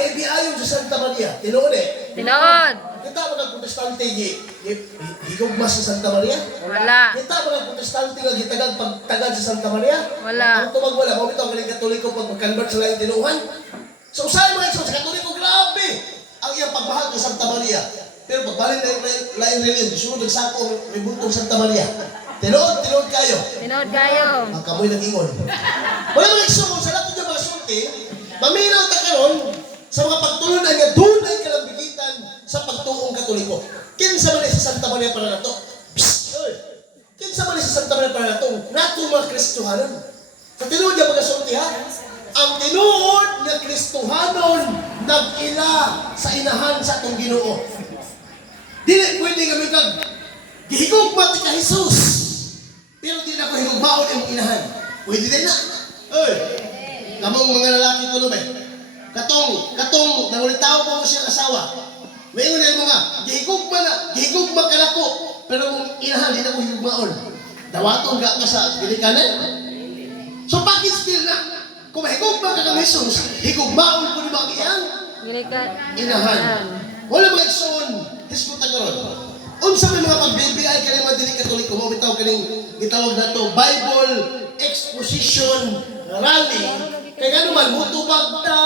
Pag-ibi ayon sa Santa Maria, tinuod eh. Tinood. Kita mga protestante higugma sa Santa Maria? Wala. Kita mga protestante nga gitagad pagtagad sa Santa Maria? Wala. Ang tumag wala, mo bitaw galing Katoliko pag mag-convert sa laing tinuhan. So usahay mga iso sa Katoliko, grabe ang iyang pagmahal sa Santa Maria. Pero pagbalik na laing religion, sunod nagsako may buntong Santa Maria. Tinood kayo. Tinood kayo. Ang kamoy nag-ingon. Wala mga iso, sa lahat ng mga sulti, maminaw ta karon sa mga pagtulunan nga doon ay kalambigitan sa pagtuong Katoliko. Kinsa man sa Santa Maria para nato? Kinsa man sa Santa Maria para nato? Nato mga Kristohanon. Sa tinuod nga pagkasulti ha? Ang tinuod nga Kristohanon nag-ila sa inahan sa atong Ginoo. Dili pwede nga mikag gihigugma ti ka Jesus. Pero di na ko higugmaon ang inahan. Pwede din na. Kamong mga lalaki ko no ba? Katong nangulitaw po mo siyang asawa. May una yung mga, gihigugma ka na ko. Pero kung inahan, di na ko higugmaon. Dawatong ka sa bilikanan. So bakit still na? Kung mahigugma ka ng Jesus, higugmaon ko ni mga iyang inahan. Wala mga ison, diskuta ka ron. Unsa may mga pagbibigay ka ng mga dili Katoliko, mo bitaw kaning gitawag na to Bible Exposition Rally. Kaya nga naman, mutubag ta,